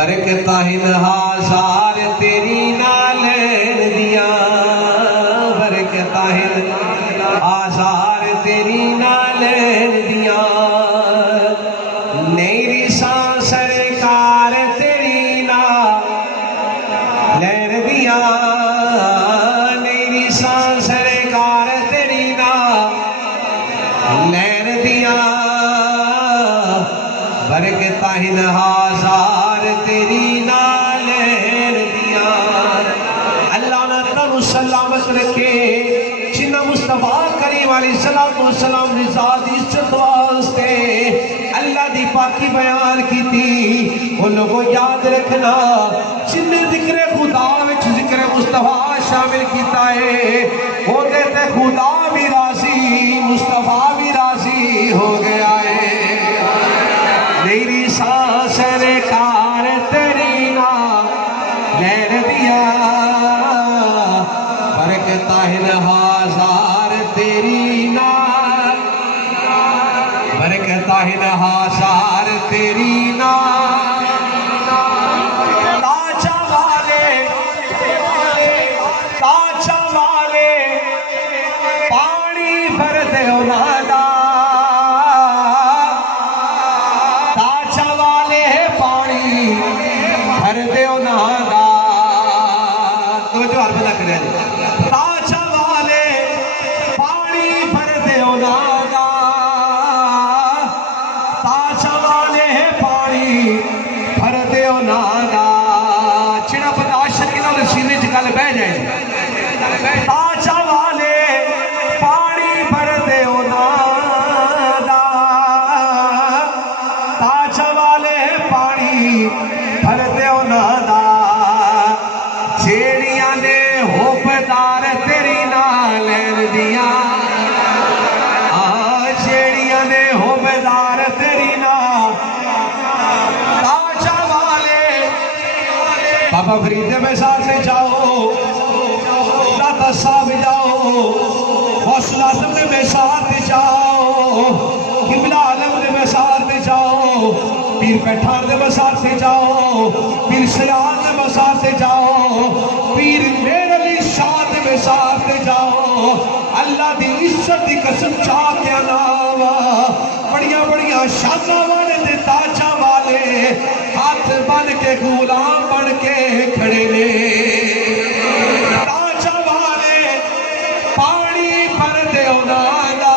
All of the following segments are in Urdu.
برکتاں ہزار تیری نال دیاں برکتاں ہزار تیری نال دیاں نیری ساں سرکار تیری نال دیاں نیری ساں سرکار تیری نال دیاں برکتاں ہزار تیری نال دیاں اللہ نے تنو سلامت رکھے جنہ مصطفیٰ کریم علیہ السلام نے ذات عزت واسطے اللہ دی پاکی بیان کی تھی ان لوگوں یاد رکھنا جن ذکر خدا وچ ذکر مصطفیٰ شامل کیتا ہے وہ دیتے خدا بھی راضی مصطفیٰ بھی راضی ہو گیا ہے میری ساں سرکار تیری نال دیاں برکتاں ہزار تیری نال برکتاں ہزار تیری نال تاجا والے پانی بھر دے انہاں دا تاجا والے پانی بھر دے انہاں دا توجہ ہر بنا کرے تاجا والے پانی بھر دے انہاں دا تاجا والے پانی بھر دے انہاں دا چڑا بداشت کی نہ سینے چکل بہ جائے تاجا والے پانی بھر دے انہاں دا تاجا والے پانی بھر دے انہاں دا جیڑیاں نے حبدار تیری نال دیاں جیڑیاں نے حبدار تیری نال تاجا والے بابا فرید میں ساتھ سے جاؤ داتا صاحب جاؤ حوصلہ اعظم میں ساتھ جاؤ قبلہ عالم میں ساتھ جاؤ پیر پیٹھان میں ساتھ جاؤ پیر سیاد میں ساتھ جاؤ پیر میر علی شاہ میں ساتھ جاؤ اللہ دی عزت دی قسم چاہ کے نام بڑیاں بڑیاں شانہ والے دے تاجا والے ہاتھ بن کے غلام بن کے کھڑے نے تاجا والے پانی بھر دے انہاں دا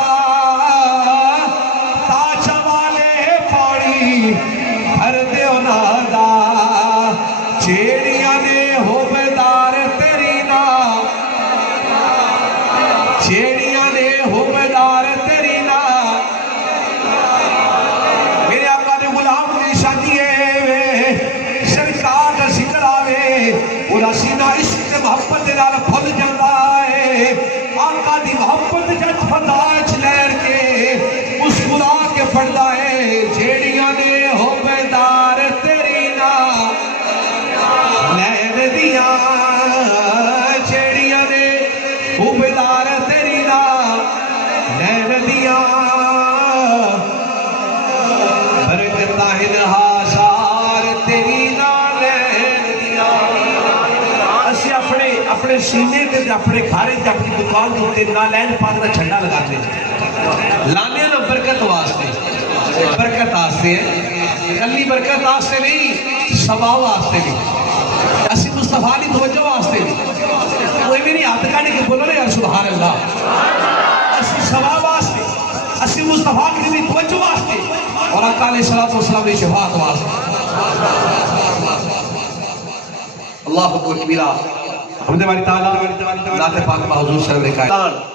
تاجا والے پانی بھر دے انہاں دا جیڑیاں نے حبدار تیری نال جیڑیاں نے حبدار تیری نال میرے آقا دے غلام کی شادی ہے سرکار دا ذکر آوے پورا سینہ عشق دے محبت دے نال پھل جاندا ہے آقا دی محبت جت فتاج لہر کے مسکرا کے پڑھدا ہے جیڑیاں نے حبدار تیری نال لہر دیاں جیڑیاں نے حبدار تیری نال لہر دیاں برکتاں ہزار تیری نال لہر دیاں اسی اپنے سینے تے اپنے گھرے تے اپنی دکان تے نالین پاک دا جھنڈا لگاتے لانے نا برکت واسطے برکت واسطے ہے کلی برکت واسطے نہیں ثواب واسطے بھی اسی مصطفیٰ کی توجہ واسطے بھی کوئی بھی نہیں ہاتھ کھانے کے بولو رہے سبحان اللہ اسی ثواب واسطے اسی مصطفیٰ کی توجہ واسطے اور آقا علیہ السلام کی شفاعت واسطے اللہ اکبر کبیرہ حمد باری تعالیٰ ذات پاک حضور صلی اللہ علیہ وسلم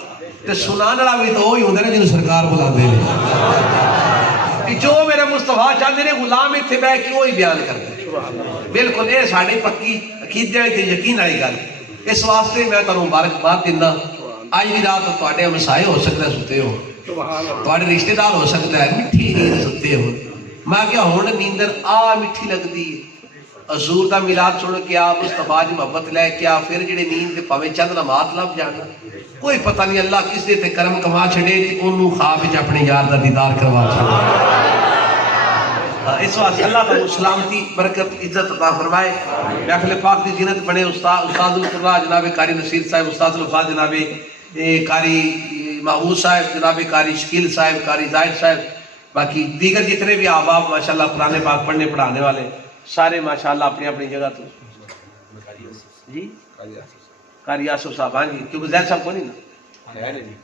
تے سنانے والا بھی تو وہی ہوندے نے جنوں سرکار بلاندے نے کہ جو میرے مصطفیٰ چاہتے نے غلام اتنے بہ کے وہی بیان کرتے بالکل یہ ساڑی پکی عقیدے تے یقین والی گل اس واسطے میں تانوں مبارکباد دینا اج دی رات تواڈے ہمسائے ہو سکدا ستے ہو تواڈے رشتہ دار ہو سکدا ہے مٹھی نیند ستے ہو میں کیا ہن نیندر مٹھی لگدی ہے حضور دا میلاد سن کے آپ مصطفیٰ دی محبت لے کے پھر جڑے نیند تے پاویں چند لمحات لب جانا کوئی پتہ نہیں اللہ کس دے تے کرم کما چھڑے تے اونوں خواب وچ اپنے یار دا دیدار کروا چھڑے اس واسطے اللہ تعالی سلامتی برکت عزت عطا فرمائے محفل پاک دی زینت بنے استاد القراء جناب قاری نصیر صاحب استاد الفاظ جناب قاری محمود صاحب جناب قاری شکیل صاحب قاری زاہد صاحب باقی دیگر جتنے بھی احباب ماشاءاللہ قرآن پاک پڑھنے پڑھانے والے سارے ماشاءاللہ اپنی اپنی جگہ تو جی قاری آصف صاحب ہاں جی کیونکہ زید صاحب کو نہیں نا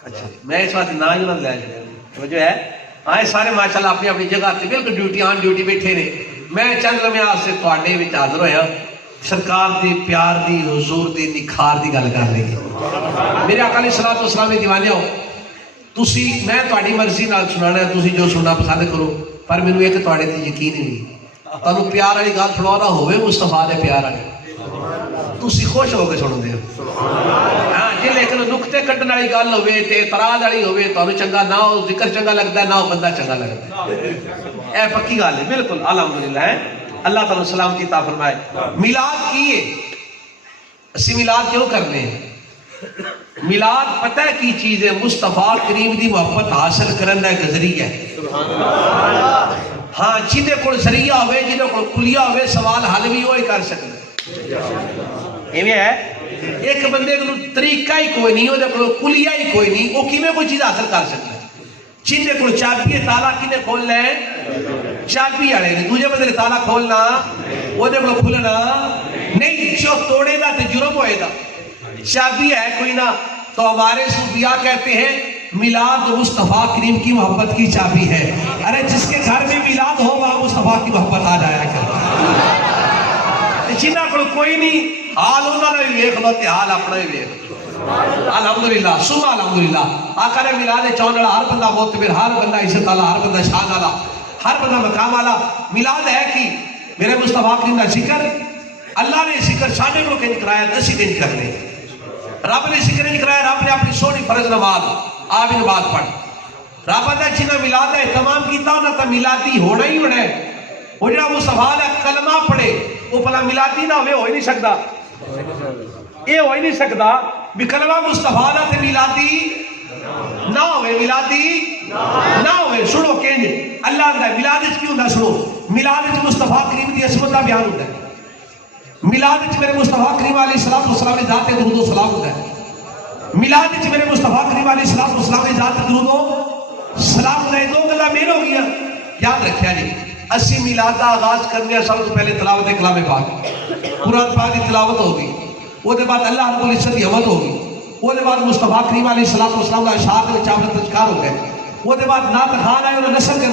اچھا میں اس وقت نہ ہی نہ لے وہ جو ہے آئے سارے ماشاءاللہ اپنی اپنی جگہ تے بالکل ڈیوٹی آن ڈیوٹی بیٹھے نے میں چند لمحات سے تواڈے وچ حاضر ہویا سرکار دی پیار دی حضور دی نکھار دی گل کر رہی میرے آقا علیہ الصلوۃ والسلام دے دیوانے ہو تسی میں تواڈی مرضی نال سنانا ہے تسی جو سننا پسند کرو پر مینوں ایک تواڈے تے یقین نہیں تانوں پیار والی گل سنانا ہوے مصطفیٰ دے پیار والی تسی خوش ہو کے سن دے ہاں جی لیکن نقطے کٹن والی گل ہوے تے اعتراض والی ہوے تانوں چنگا نہ ہو ذکر چنگا لگدا ہے نہ ہو بندہ چنگا لگدا ہے اے پکی گل ہے بالکل الحمدللہ ہے اللہ تعالی سلامتی عطا فرمائے میلاد کی ہے اسی میلاد کیوں کرنے ہیں میلاد پتہ ہے کی چیز ہے مصطفیٰ کریم دی محبت حاصل کرن دا ایک ذریعہ ہے ہاں جہدے کول ذریعہ ہوے جہدے کول کلیہ ہوے سوال حل بھی وہی کر سکدا ایویں ہے ایک بندے کو طریقہ ہی کوئی نہیں وہ کلیہ ہی کوئی نہیں وہ کیویں کوئی چیز حاصل کر سکتا ہے جہدے کول چابی ہے تالا کنے کھولنا ہے چابی والے نے دوجے بندے نے تالا کھولنا وہ دے کول کھلنا نہیں جو توڑے گا تے جرم ہوئے گا چابی ہے کوئی نہ تو ہمارے صوفیاء کہتے ہیں میلاد مصطفیٰ کریم کی محبت کی چابی ہے ارے جس کے گھر میں میلاد ہو وہاں مصطفیٰ کی محبت آ جایا کرے جنہ کو کوئی نہیں حال انہوں نے بھی ویکھ لو تے حال اپنا ہی ویکھ الحمدللہ سبحان الحمدللہ آقا نے میلاد چاہن والا ہر بندہ معتبر ہر بندہ عزت والا ہر بندہ شان والا ہر بندہ مقام والا میلاد ہے کہ میرے مصطفیٰ کریم کا ذکر اللہ نے ذکر ساڈے کو کنج کرایا تے اسی کنج کرنے رب نے ذکر نہیں کرایا رب نے اپنی سونی فرض نماز آپ نماز پڑھ رب نے جنہیں میلاد کا اہتمام کیتا انہاں تے میلادی ہونا ہی ہونا ہے وہ جڑا مصطفیٰ کا کلمہ پڑھے وہ پلا میلادی نہ ہوئے ہو ہی نہیں سکتا یہ ہو ہی نہیں سکتا بھی کلمہ مصطفیٰ دا تے میلادی نہ ہوئے میلادی نہ ہوئے سنو کہیں اللہ اندہ میلاد اس کی ہوندہ سنو میلاد اس مصطفیٰ کریم دی عصمت دا بیان ہوتا ہے میلاد اس میرے مصطفیٰ کریم علیہ السلام نے ذات درود و سلام ہوتا ہے میلاد اس میرے مصطفیٰ کریم علیہ السلام نے ذات درود و سلام ہوتا ہے دو گلہ مین ہو گیا یاد رکھیا جی اسی میلاد کا آغاز کرنے سب تو پہلے تلاوت کلام پاک قرآن پاک کی تلاوت ہوگی وہ دے بعد اللہ رب العزت کی حمد ہوگی وہ دے بعد مصطفیٰ کریم علیہ السلام کا اشعار میں چاول تذکار ہو گئے وہ دے بعد نعت خوان آئے اور نسل کے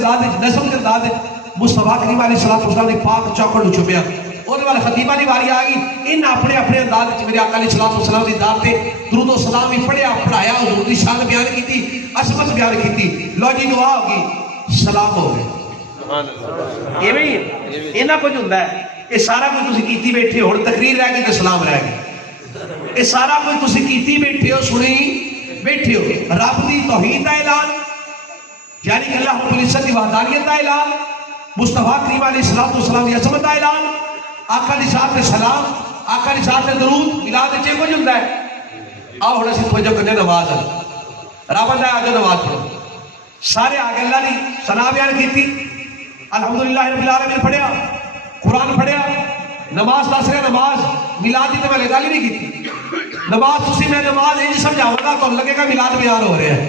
انداز مصطفیٰ کریم علیہ السلام نے پاک چوکڑ چھپیا وہ دے بعد خطیبہ دی باری آگئی ان اپنے انداز میرے آقا علیہ السلام کی ذات تے درود و سلام ہی پڑھیا پڑھایا حضور دی شان بیان کی تھی عظمت بیان کی تھی لو جی دعا ہوگی سلام ہو گئے ایویں ہی انہاں کچھ ہوندا ہے یہ سارا کچھ تسی کیتی بیٹھے ہو تقریر رہ گئی تے سلام رہ گئی یہ سارا کچھ تسی کیتی بیٹھے ہو سنی بیٹھے ہو رب دی توحید دا اعلان یعنی کہ اللہ رب العزت دی وحدانیت دا اعلان مصطفیٰ کریم علیہ السلام دی عظمت دا اعلان آقا دی ذات تے سلام آقا دی ذات تے درود میلاد وچ کچھ ہوندا ہے آؤ ہن اسی توجہ کرنے نماز رب دا آج نماز پڑھو سارے آگے اللہ دی ثنا بیان کیتی الحمدللہ رب العالمین پڑھیا قرآن پڑھیا نماز تاثرہ نماز میلادی تے میں گل ہی نہیں کی نماز تسی میں نماز یہ سمجھاؤں گا تو لگے گا میلاد بیان ہو رہے ہیں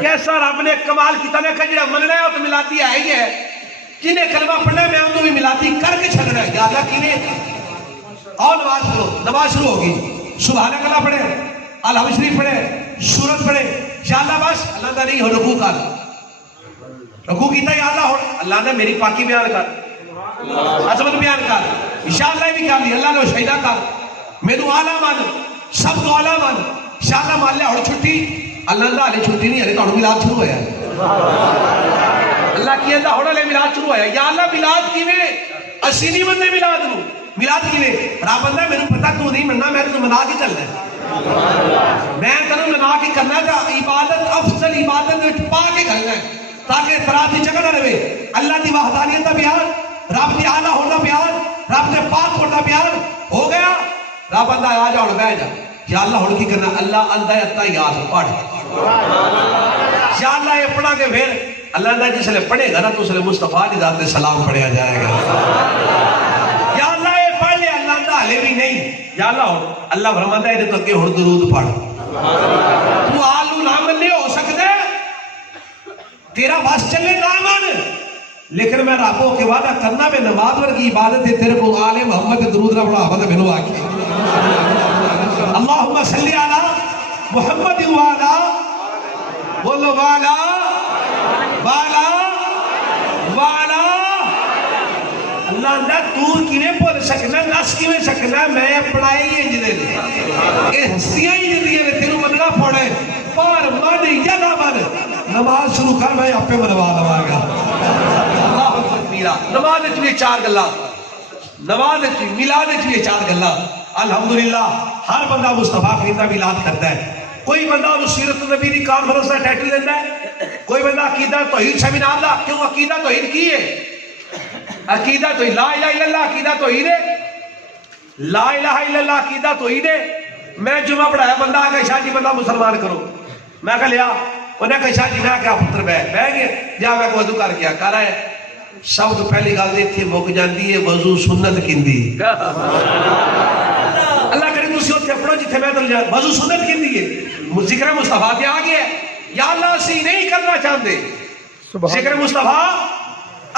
کیسا رب نے کمال کیتا نے کہ جڑا مننا ہے وہ تو میلادی ہے ہی ہے جنہیں کلمہ پڑھنا ہے میں انہوں بھی میلادی کر کے چھڑ رہا ہے یا اللہ کیویں اور نماز پڑھو نماز شروع ہوگی سبحان اللہ پڑھے الحمد شریف پڑھے سورت پڑھے یا اللہ بس اللہ دا نہیں ہو رکوع کر رکوع کیتا یا اللہ نے میری پاکی بیان کر عظمت بیان کر انشاءاللہ بھی کر لی اللہ نے شہیدہ کر میرے آلہ مان سب تو آلہ مان انشاءاللہ مان لیا اور چھٹی اللہ علیہ چھٹی نہیں ہے تو میلاد شروع ہویا اللہ کی اللہ ہونا لے میلاد شروع ہویا یا اللہ میلاد کی میں اسی نہیں بندے میلاد نو میلاد کی میں رب اللہ میرے پتہ تو نہیں مننا میں تو منا کے چلنا ہے میں تنوں منا کے کرنا ہے عبادت افضل عبادت پا کے کرنا ہے تاکہ اعتراض کی جگہ نہ رہے اللہ دی وحدانیت کا بیان رب دی اعلیٰ ہونا بیان رب نے پاک ہونا بیان ہو گیا رب اندہ آ جا اور بیٹھ جا یا اللہ ہن کی کرنا اللہ اندہ اتنا یاد پڑھ یا اللہ یہ پڑھا کے پھر اللہ نے جس نے پڑھے گا نا تو اس نے مصطفیٰ کی ذات سلام پڑھیا جائے گا. یا اللہ یہ پڑھ لے, اللہ دا حلے بھی نہیں. یا اللہ فرماتا ہے تو کہ ہر درود پڑھ. تو آلو نام لے ہو سکتا ہے تیرا بس چلے نام, لیکن میں رابو کے وعدہ کرنا میں نماز ورگی عبادت ہے تیرے کو آل محمد درود نہ پڑھا بتا بنو آکے. اللہم صلی علی محمد والا بولو والا والا والا. اللہ اندر تو کینے بول سکنا, نس کینے سکنا, میں پڑھائی ہے جنہیں دے اے ہستیاں ہی جنہیں دے تیروں مننا پڑھے پار من یا نہ من نماز شروع کر میں آپ پہ منوا دوا گا. اللہ تکبیرہ. نماز چلیے 4 گلہ, نماز چلیے میلاد چلیے 4 گلہ. الحمدللہ ہر بندہ مصطفیٰ کریم کا میلاد کرتا ہے. کوئی بندہ سیرت النبی کی کانفرنس کا ٹائٹل دیتا ہے, کوئی بندہ عقیدہ توحید سیمینار دا. کیوں عقیدہ توحید کی ہے؟ عقیدہ توحید لا الہ الا اللہ عقیدہ توحید ہے. لا الہ الا اللہ عقیدہ توحید ہے. میں جمعہ پڑھایا, بندہ آگا شاہ جی بندہ مسلمان کرو. میں کہا لیا, انہیں کہا شاہ جی میں کیا پتر بہ گئے جا میں وضو کر کیا کر رہا ہے. سب تو پہلی گل دیکھتی مک جاندی ہے وضو سنت کیندی. اللہ کرے تسی اوتھے پڑھو جتھے میں دل جان وضو سنت کیندی ہے. ذکر مصطفیٰ تے آ گیا. یا اللہ اسی نہیں کرنا چاہتے ذکر مصطفیٰ,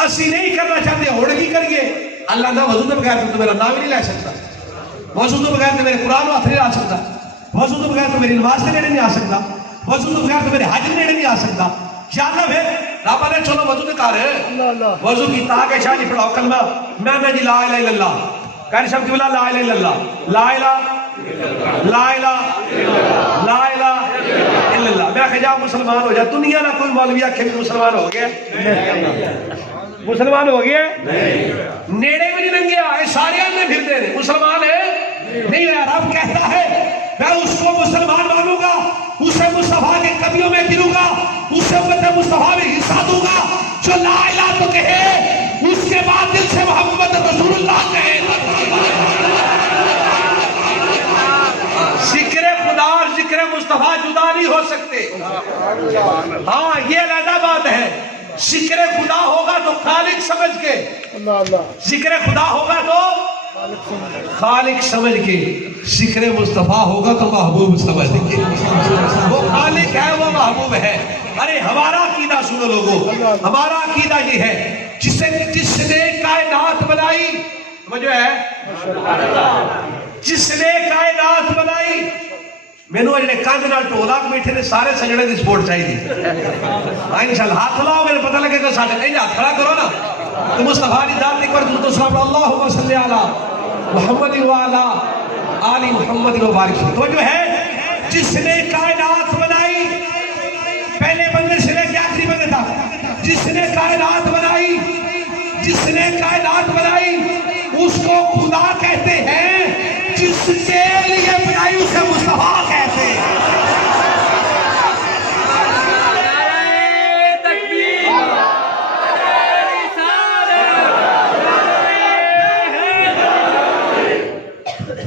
اسی نہیں کرنا چاہتے ہوڑ کی کریے. اللہ نہ وضو تو بغیر تو میرا نام ہی نہیں لے سکتا, وضو تو بغیر تو میرے قرآن ہاتھ نہیں آ سکتا, وضو تو بغیر تو میری نماز کے نیڑے نہیں آ سکتا, وضو تو بغیر تو میرے حج نیڑے نہیں آ سکتا. یا اللہ پھر رب نے چلو وضو تو کر وضو کی تاکہ شاہ جی پڑھاؤ کلمہ میں جی لا الہ الا اللہ کہنے شب کی بلا لا الہ الا اللہ لا الہ لا الہ لا الہ الا اللہ. میں کہ جاؤ مسلمان ہو جا. دنیا نہ کوئی مولوی آکھے بھی مسلمان ہو گیا, مسلمان ہو گیا نیڑے بھی نہیں لنگیا. سارے میں پھر دے رہے مسلمان ہے نہیں ہے. رب کہتا ہے میں اس کو مسلمان مانوں گا, اسے مصطفیٰ کے قدموں میں گروں گا, اسے امت مصطفیٰ میں حصہ دوں گا جو لا الہ تو کہے اس کے بعد دل سے محمد رسول اللہ کہے. ذکر خدا اور ذکر مصطفیٰ جدا نہیں ہو سکتے. ہاں یہ علیحدہ بات ہے. ذکر خدا ہوگا تو خالق سمجھ کے, ذکر خدا ہوگا تو خالق سمجھ کے, ذکر مصطفیٰ ہوگا تو محبوب سمجھ کے. وہ خالق ہے وہ محبوب ہے. ارے ہمارا عقیدہ سنو لوگو, ہمارا عقیدہ یہ ہے جس نے کائنات بنائی, جو ہے جس نے کائنات بنائی. مینو جڑے کاندھ نال ٹولا بیٹھے نے سارے سجڑے دی سپورٹ چاہیے. ہاں انشاءاللہ ہاتھ لاؤ میرے پتہ لگے گا ساڈے اے ہاتھ کھڑا کرو نا تو مصطفیٰ دی ذات ایک بار درود و سلام اللہم صلی علی محمد وعلی آل محمد وبارک. تو جو ہے جس نے کائنات بنائی, پہلے بندے سے لے کے آخری بندے تک جس نے کائنات بنائی, جس نے کائنات بنائی اس کو خدا کہتے ہیں. جس کے لیے بنائی اسے مصطفیٰ کہتے ہیں.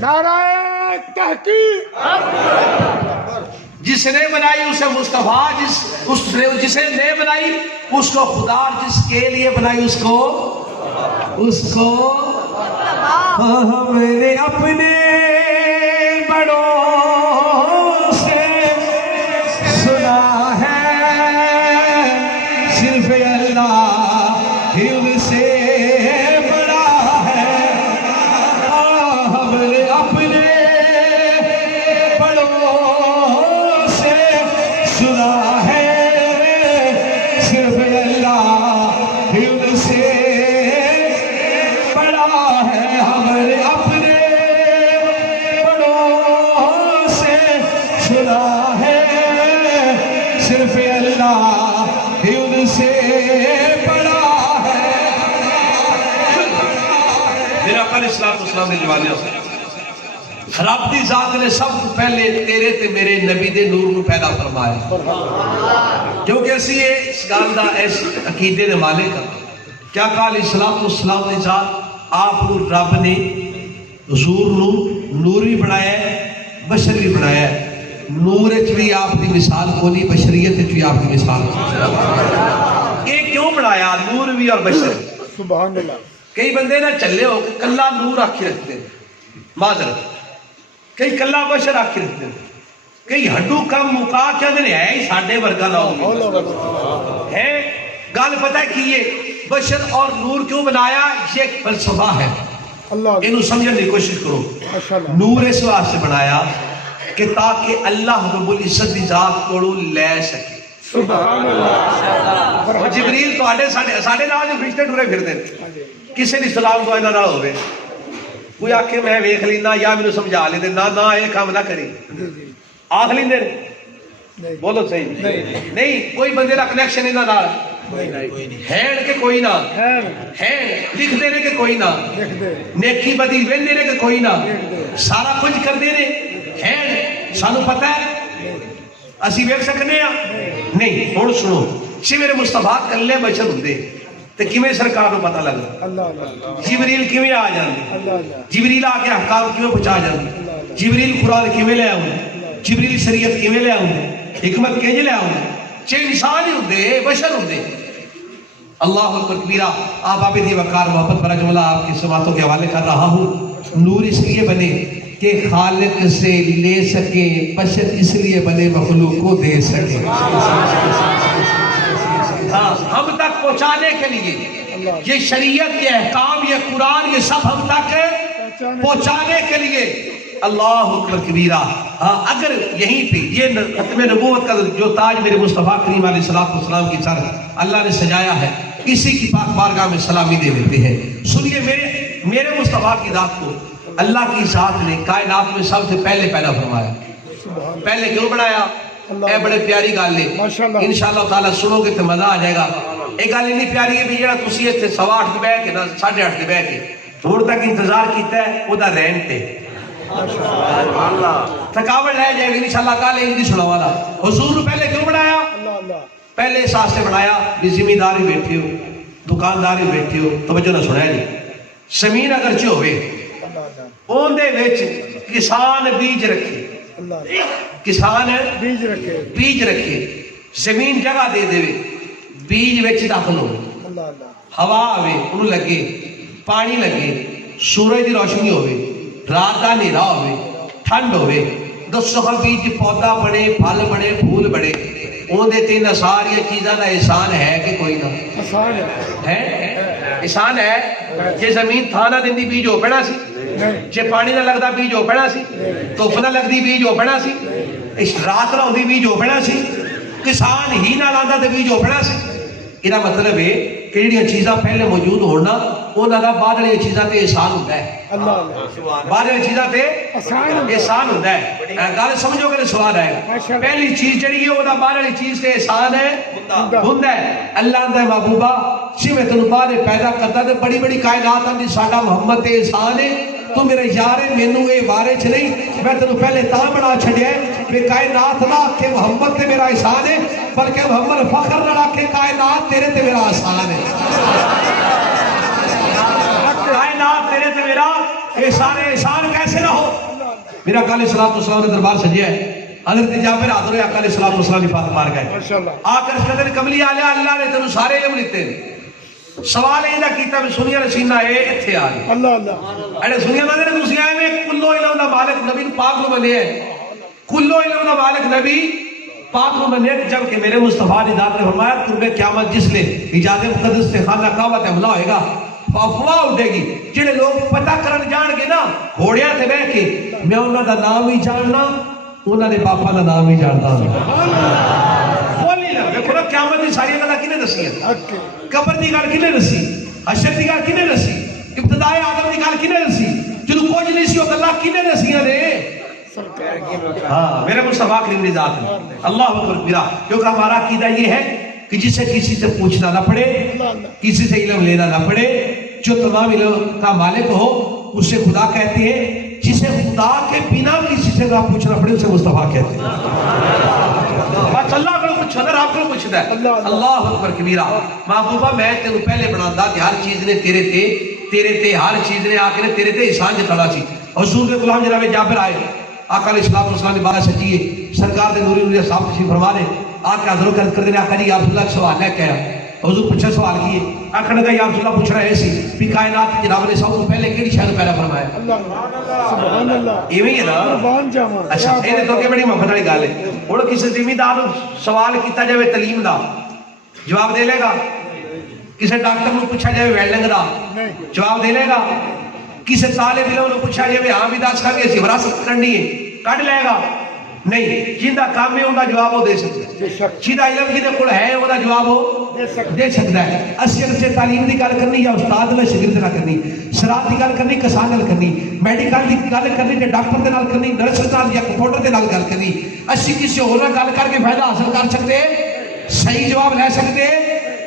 نعرہ تحقیق. جس نے بنائی اسے مصطفیٰ, جسے نے بنائی اس کو خدا, جس کے لیے بنائی اس کو ہم نے اپنے بڑوں سے سنا ہے صرف اللہ ہی ان سے بڑا ہے. ہم نے اپنے بڑوں سے سنا ہے صرف اللہ ہی ان سے صرف اللہ ہی ان سے بڑا ہے. میرا آقا علیہ السلام نے جوانیاں سے رب دی ذات نے سب پہلے تیرے تے میرے نبی دے نور کو پیدا فرمایا, کیونکہ اسی اس گل دا اس عقیدے دے مالک ہاں. کیا کہا علیہ السلام نے ذات آپ کو رب نے حضور نو نور بھی بنایا ہے بشر بھی بنایا ہے. نور بھی آپ کی مثال کو نہیں, بشریت بھی آپ کی مثال کو. یہ کیوں بنایا نور بھی اور بشر؟ سبحان اللہ. کئی بندے نہ چلے ہو کہ کلا نور آکھی رکھتے ہیں معذرت، کئی کلا بشر آکھی رکھتے ہیں، کئی ہڈو کم مکا کے اندر ہے ہی ساڑھے ورگا لاؤ ہے گال پتہ ہے کہ یہ بشر اور نور کیوں بنایا؟ یہ ایک فلسفہ ہے، اللہ انہوں سمجھنے کی کوشش کرو. ماشاءاللہ. نور اس واسطے بنایا کہ تاکہ اللہ رب العزت دی ذات کو لے سکے. سبحان اللہ. اور جبریل تو ساڑھے نال جو فرشتے ٹورے پھر دیں کسی نے سلام دعا نہ ہوئے، کوئی آکھے میں ویکھ لینا یا مینوں سمجھا لے دے، نہ یہ کام نہ کری آکھ لیندے بولو صحیح نہیں. کوئی بندے دا کنیکشن انہاں نال ہین کہ کوئی نہ ہین، لکھ دے نے کہ کوئی نہ نیکی بدی ویندے نے کہ کوئی نہ سارا کچھ کر دے نے ہین. سانو پتہ ہے اسی ویکھ سکنے ہیں نہیں. ہن سنو جی میرے مصطفیٰ کلے بشر ہوندے تے کیویں سرکار نو پتہ لگدا؟ جبریل کیویں آ جاندے؟ جبریل آ کے احکام کیویں پہنچا جاندے؟ جبریل قرآن کیویں لے آوندے؟ جبریل شریعت کیویں لے آوندے؟ حکمت کیویں لے آوندے؟ چے انسان ہی ہوندے بشر ہوندے. اللہ اکبر کبیرہ. آپ آبی دی وقار محبت برا جملہ آپ کی سماعتوں کے حوالے کر رہا ہوں. نور اس لیے بنے کہ خالق سے لے سکے، بشر اس لیے بنے مخلوق کو دے سکے. ہم تک پہنچانے کے لیے یہ شریعت، یہ احکام، یہ قرآن، یہ سب ہم تک پہنچانے کے لیے. اللہ اکبر کبیرہ. اگر یہیں پہ یہ ختم نبوت کا جو تاج میرے مصطفیٰ کریم علیہ السلام کی سر اللہ نے سجایا ہے، اسی کی پاک بارگاہ میں سلامی دے دیتے ہیں. سنیے میرے مصطفیٰ کی ذات کو اللہ کی ذات نے کائنات میں سب سے پہلے پیدا فرمایا. پہلے کیوں بنایا؟ اے بڑے پیاری گل ہے، انشاءاللہ تعالیٰ سنو گے تو مزہ آ جائے گا. ایک گل اتنی پیاری ہے بھی جڑا تسی ایتھے 8:15 تے بیٹھ کے 8:30 تے بیٹھ کے تھوڑ تک انتظار کیتا ہے او دا رہن تے تھکاوٹ رہ جائے گی. انشاءاللہ تعالیٰ ان کی سناوا لا. حضور پہلے کیوں بنایا؟ پہلے اس واسطے بنایا بھی زمیندار ہی بیٹھے ہو، دکاندار ہی بیٹھے ہو، توجہ نہ سنیا جی. زمین اگرچہ ہوئے اون دے وچ کسان بیج رکھے، کسان بیج رکھے، زمین جگہ دے دے بیج وچ داخل ہو، ہوا آوے انہوں لگے، پانی لگے، سورج دی روشنی ہوئے، رات دا نیرا ہوئے، ٹھنڈ ہوئے، دسو بیج پودا بڑے، پھل بڑے، پھول بڑے. اون دے تین ساری چیزاں دا احسان ہے کہ کوئی نہ ہے؟ احسان ہے. جے زمین تھا نہ دیندی بیج ہو پڑا سی، جے پانی نہ لگدا بیج ہو پڑا سی، دھوپ نہ لگدی بیج ہو پڑا سی، رات نہ ہوندی بیج ہو پڑا سی، کسان ہی نہ لاندا تے بیج ہو پڑا سی. یہ مطلب ہے کہ جڑیاں چیزاں پہلے موجود ہونا انہاں دا بعد والی چیزاں تے احسان ہوندا ہے. بعد والی چیزاں تے احسان ہوندا ہے. گل سمجھو کہ سوال ہے. پہلی چیز جڑی ہے وہ بعد والی چیز تے احسان ہے ہوندا ہے. اللہ دا محبوبہ جی میں تینوں بعد پیدا کرتا تے بڑی بڑی کائنات اندی ساڈا محمد تے احسان ہے. تو میرے یار مینوں اے بارے چ نہیں، میں تینوں پہلے تاں بنا چھڈیا ہے کہ کائنات نہ کہ محمد تے میرا احسان ہے، بلکہ محمد فخر نہ کہ کائنات تیرے تے میرا احسان ہے. کائنات تیرے تے میرا احسان ہے. احسان کیسے نہ ہو؟ میرا اقا علیہ السلام نے دربار سجیا ہے. حضرت جابر حاضر ہے، اقا علیہ السلام کی بات مار گئے. آ کر قدر کملی آلیا اللہ نے تینوں سارے علم لیتے ہیں. سوال یہ کیتا میں سنیا رسینہ اے اتھے آ گئے. اڑے سنیا نہ نے تسی آئے میں کلو علم دا مالک نبی پاک نو منیا ہے. کلو علم دا مالک نبی پاک نو منیا جب کہ میرے مصطفیٰ نے ذات نے فرمایا قرب قیامت جس نے ایجاد مقدس سے خانہ کعبہ تے حملہ ہوئے گا، افواہ اٹھے گی. جڑے لوگ پتہ کرن جان گے نا گھوڑیاں تے بیٹھ کے میں انہاں دا نام ہی جاننا، انہاں دے باپا دا نام ہی جانتا ہوں. بولی نہ دیکھو نا قیامت دی ساری گلاں کنے دسیاں؟ قبر دی گل کنے دسی؟ حشر دی گل کنے دسی؟ ابتدائے آدم دی گل کنے دسی؟ جدوں کچھ نہیں سی او گلاں کنے دسیاں نے؟ ہاں میرے مصطفیٰ کریم دی ذات ہے. اللہ اکبر کبیرہ. کیونکہ ہمارا عقیدہ یہ ہے کہ جسے کسی سے پوچھنا نہ پڑے، کسی سے علم لینا نہ پڑے، جو تمام علم کا مالک ہو اسے خدا کہتے ہیں. جسے خدا کے بنا کسی سے نہ پوچھنا پڑے اسے مصطفیٰ کہتے ہیں. بس اللہ کو پوچھو نا، آپ کو پوچھتا ہے. اللہ اکبر کبیرہ. محبوبہ میں تینوں پہلے بناتا کہ ہر چیز نے تیرے تے ہر چیز نے آ کے تیرے تے احسان جتانا سی. حضور کے غلام جناب جابر آئے، آقا علیہ السلام نے بارہ سجی ہے، سرکار دے نوری نوری صاحب تشریف فرما دے. آ کے حضرت کر دینے آقا جی یا رسول اللہ سوال ہے کہہ حضور پوچھا سوال کیے آخر لگا یا رسول اللہ پوچھ رہے سی بھی کائنات کی رب نے سب تو پہلے کیڑی شے پیدا فرمایا سبحان اللہ ایویں ہی ہے نا قربان جاواں اچھا یہ تو کہ بڑی محبت والی گل ہے ہن کسی زمیندار نوں سوال کیتا جاوے تعلیم دا جواب دے لے گا کسی ڈاکٹر نوں پوچھا جاوے ویلڈنگ دا جواب دے لے گا کسی طالب علم نوں پوچھا جاوے ہاں بھی دس کر کے وراثت کرنی ہے کڈ لے گا نہیں جندا کام ہے انہاں جواب وہ دے سکتا ہے جندا علم جہدے کول ہے وہ جواب وہ دے سکتا ہے اسی اگر سے تعلیم دی گل کرنی یا استاد نے شاگرد نال کرنی شراب دی گل کرنی کسان نال کرنی میڈیکل دی گل کرنی تے ڈاکٹر دے نال کرنی نرس نال یا کمپیوٹر دے نال گل کرنی اسی کسی ہور نال گل کر کے فائدہ حاصل کر سکتے صحیح جواب لے سکتے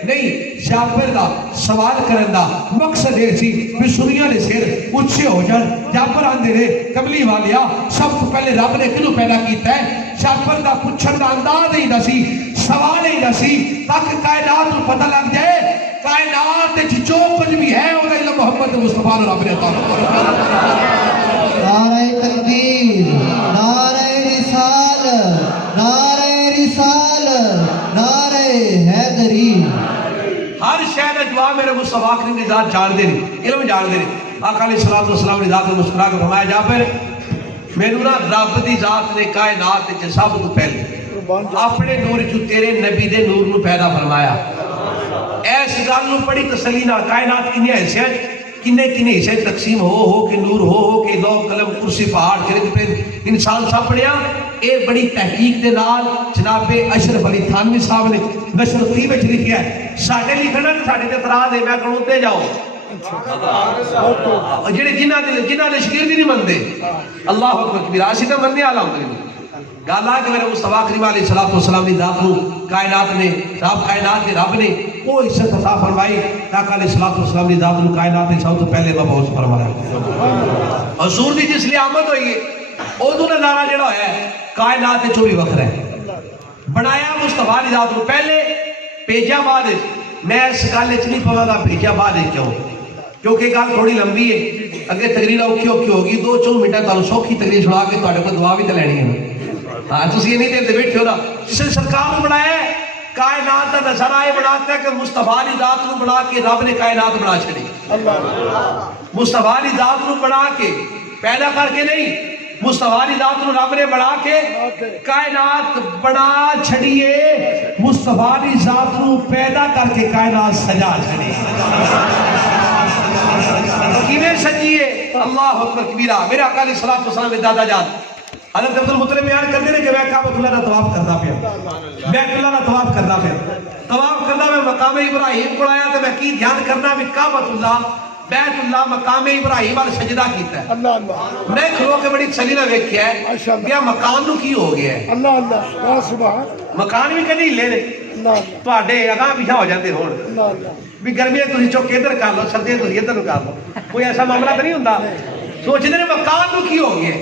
نہیں شاپر دا سوال کرن دا مقصد یہ سی بھی سنیاں دے سر اچھے ہو جان جاپر آندے نے کملی والیا سب تو پہلے رب نے کیوں پیدا کیتا ہے شاپر دا پوچھن دا انداز ہی نہ سی سوال ہی نہ سی تاکہ کائنات کو پتہ لگ جائے کائنات وچ جو کچھ بھی ہے وہ علم محمد مصطفیٰ رب نے عطا فرمایا نعرہ تکبیر نعرہ رسالت نعرہ رسالت نعرہ حیدری ہر شہر جواب میرے مصطفیٰ کریم کی ذات جان دے نہیں علم جان دے نہیں آقا علیہ السلام نے ذات میں مسکرا کے فرمایا جا پھر میرے نا رب دی ذات نے کائنات کے سب تو پہلے اپنے نور جو تیرے نبی دے نور نو پیدا فرمایا ایس گل نو بڑی تسلی نال کائنات کنی حیثیت کنے حصے تقسیم ہو کہ نور ہو کہ لوح قلم کرسی پہاڑ چرند پہ انسان سب پڑھیا اے بڑی تحقیق دے نال جناب اشرف علی تھانوی صاحب نے نشر الطیب وچ لکھیا ہے ساڈے لکھنا ساڈے تے اعتراض ہے میں کہوں تے جاؤ جڑے جنہاں دے شاگرد نہیں منتے اللہ اکبر کبیرہ اسی تے مننے والا ہوں گل آ کہ میرے مصطفیٰ کریم علیہ السلام دی ذات نو کائنات نے رب کائنات دے رب نے وہ عزت عطا فرمائی آقا علیہ السلام دی ذات نو کائنات نے سب تو پہلے مبعوث فرمایا حضور دی جس لیے آمد ہوئی ہے اودوں دا نعرہ جڑا ہویا ہے کائنات وچوں بھی وکھرا ہے بنایا مصطفیٰ دی ذات نو پہلے بھیجا بعد میں اس گل وچ نہیں پواں گا بھیجا بعد کیوں کیونکہ گل تھوڑی لمبی ہے اگے تقریر اوکھی ہوگی 2-4 منٹ تانوں سوکھی تقریر سنا کے تہاڈے کول دعا بھی تے لینی ہے ہاں تسی یہ نہیں دے بیٹھے ہو نا جس نے سرکار کو بنایا ہے کائنات کا نظارہ یہ بناتا ہے کہ مصطفیٰ کی ذات کو بنا کے رب نے کائنات بنا چھڑی مصطفیٰ کی ذات کو بنا کے پیدا کر کے نہیں مصطفیٰ کی ذات کو رب نے بنا کے کائنات بنا چھڑیے مصطفیٰ کی ذات کو پیدا کر کے کائنات سجا چھڑی کیویں سجیے اللہ اکبر کبیرہ میرے آقا علیہ السلام کے دادا جان حضرت عبد المطلب بیان کرتے ہیں کہ میں کعبۃ اللہ کا طواف کردا پیا بیت اللہ کا طواف کردا پیا طواف کردا میں مقام ابراہیم کو آیا تو میں کی دھیان کرنا بھی کعبۃ اللہ بیت اللہ مقام ابراہیم وال سجدہ کیتا ہے اللہ اللہ میں کھلو کے بڑی تسلی نہ ویکھیا ہے کہ مکان نو کی ہو گیا ہے اللہ اللہ سبحان مکان بھی کدی لے نے تواڈے اگاں پیچھے ہو جاندے ہون اللہ اللہ بھی گرمیاں تسی چوک ادھر کر لو سردیاں تسی ادھر کر لو کوئی ایسا معاملہ تو نہیں ہوندا سوچ دے مکان نو کی ہو گیا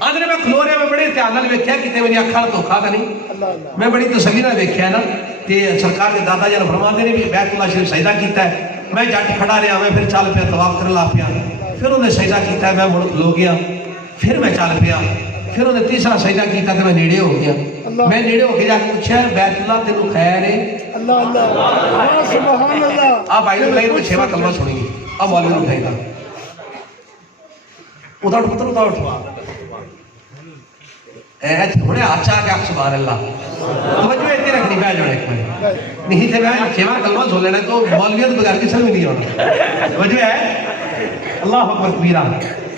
اندر میں کھلو رہا میں بڑے دھیان نال ویکھیا کتے میری اکھاں نال دھوکھا تے نہیں میں بڑی تسلی نال ویکھیا نا تے سرکار کے دادا جان فرماندے نے بھی بیت اللہ شریف سجدہ کیتا ہے میں جٹ کھڑا رہا میں پھر چل پیا طواف کرن لگ پیا پھر انہیں سجدہ کیتا ہے میں مڑ کھلو گیا پھر میں چل پیا پھر انہیں تیسرا سجدہ کیتا تے میں نیڑے ہو گیا میں نیڑے ہو کے جا کے پوچھا بیت اللہ تینوں خیر ہے اللہ اللہ سبحان اللہ آپ بھائی بھائی کو چھوا کلمہ سنیں گے اب مولوی نے اٹھائے گا ادھر پتر ادھر ہونے آچا کہ آپ سبحان اللہ توجہ اتنی رکھنی بہ جانے ایک میں نہیں تھے میں چھوا کلمہ سن لینا تو مولویت بغیر کسی میں نہیں ہونا توجہ ہے اللہ اکبر کبیرہ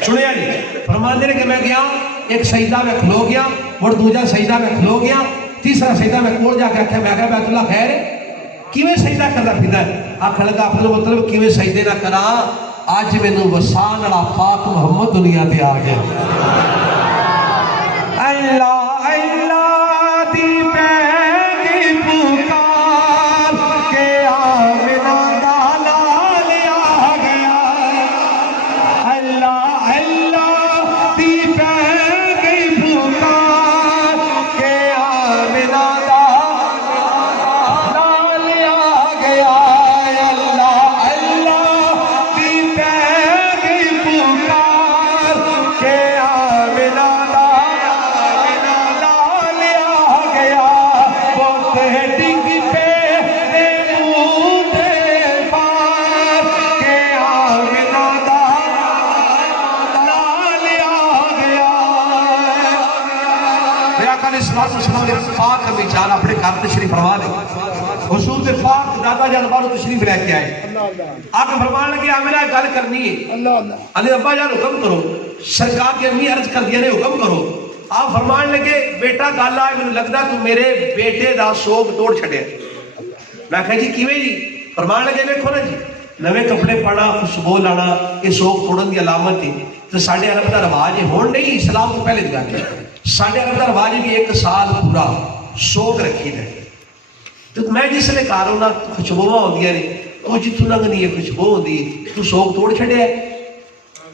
سنیا نہیں فرماندے نے کہ میں گیا ایک سجدہ میں کھلو گیا اور دوسرا سجدہ میں کھلو گیا تیسرا سجدہ میں کول جا کے آکھیا میں کہا بیت اللہ خیر ہے کیویں سجدہ کردا پھردا ہے آکھن لگا اپنا مطلب کیویں سجدے نہ کراں آج مینوں وسان والا پاک محمد دنیا تے آ گیا اللہ اللہ دی پہلی پکار کے آمنہ دا لال آ گیا اللہ اللہ دی پہلی پکار کے آمنہ دا لال آ گیا اللہ اللہ دی پہلی پکار کے آمنہ دا السلام نے پاک امی جان اپنے گھر تشریف فرما دے. حضور دے پاک دادا جان بارو تشریف لے کے آئے. آگے فرمان لگے آمینہ گل کرنی ہے. علی ابا جان حکم کرو. سرکار کی امی عرض کر دیا نے حکم کرو. آپ فرمان لگے بیٹا گل آئے میں لگتا تو میرے بیٹے دا سوگ توڑ چھڑے. میں کہا جی کیویں جی؟ فرمان لگے دیکھو نا جی نوے کپڑے پانا خوشبو لانا یہ سوگ توڑن دی علامت تھی. تو ساڑھے عرب دا رواج ہے ہون نہیں اسلام تو پہلے دی گل ہے. ساڑھے عرب دا رواج ہے کہ ایک سال پورا سوگ رکھی دے. تو میں جس لئے کہا رہا ہوں خوشبو ہوندی ہے تو جتوں لگنی ہے خوشبو ہوندی ہے تو سوگ توڑ چھڑے ہے.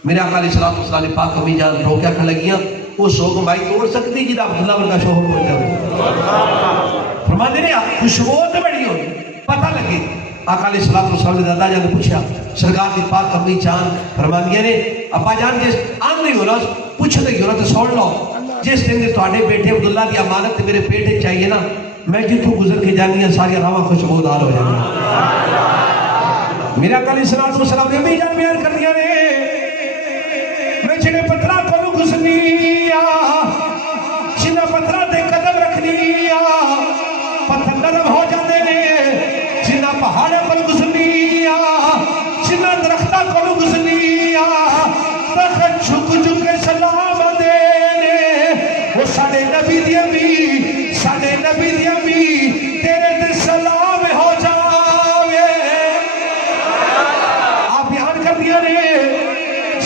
میرے آقا علیہ السلام نے پاک امی جان رو کیا کھا لگیاں وہ سوگ بھائی توڑ سکتی جی عبداللہ ورگا شوہر ہو جائے. فرما دے رہے خوشبو تو بڑی ہوگی پتہ لگے. آقا علیہ السلام نے دادا جان نے پوچھا سرکار کی پاک امی جان فرماندیاں نے ابا جان جس آن نہیں ہونا پوچھ نہیں ہونا تو سوڑ لو جس دن کے تواڈے بیٹے عبداللہ کی امانت میرے پیٹ چاہیے نا میں جتوں گزر کے جانی ہیں ساری راواں خوشبودار ہو جانا. میرا آقا علیہ السلام نے امی جان بیان کر دیا نے میں جنہیں پتھرا کو گزنی جنہیں پتھرا تے قدم رکھنی پتھر نرم ہو جاتے نے. جنہ پہاڑے پر گزنی جنہ درختہ کو گزنی تخت جھک جھک کے سلام دینے وہ ساڑے نبی دیا بھی ساڑے نبی دیا بھی تیرے دے سلام ہو جاوے. آپ بیان کر دیا نے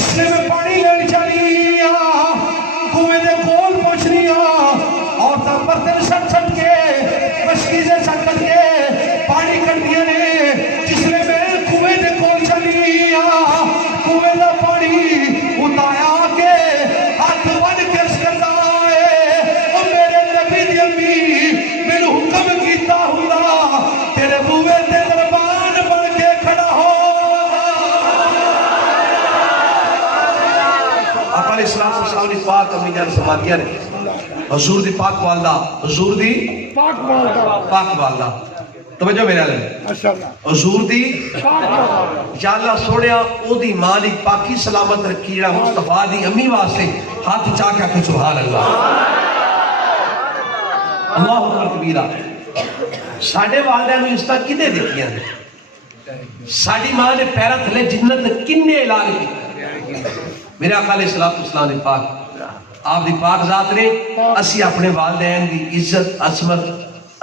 سے میں پانی لین چلی کنویں دے کول پہنچنی اور تا برتن سٹ سٹ کے مشکیزیں سٹ سٹ کے پانی کر دیا نے. جس نے میں کنویں دے کول چلی کنویں دا پانی اتایا کے ہاتھ بن کے سکتا ہے اور میرے نبی دی امی میرے حکم کیتا ہوندا تیرے بوئے تے دربان بن کے کھڑا ہو. آقا علیہ السلام نے پاک امی جان فرمایا نے حضور دی پاک والدہ حضور دی پاک والدہ توجہ میرے علیہ حضور دی یا اللہ سوڑیا او دی مالک پاکی سلامت رکھی جڑا مصطفیٰ دی امی واسطے ہاتھ چاکیا کہ سبحان اللہ اللہ اکبر کبیرہ. ساڑھے والدہ میں اس طرح کنے دیکھیا نے ساڑھی ماں نے پیرہ تھلے جنت کنے اعلان کی. میرے آقا علیہ السلام نے پاک آپ دی پاک ذات نے اسی اپنے والدین دی عزت عظمت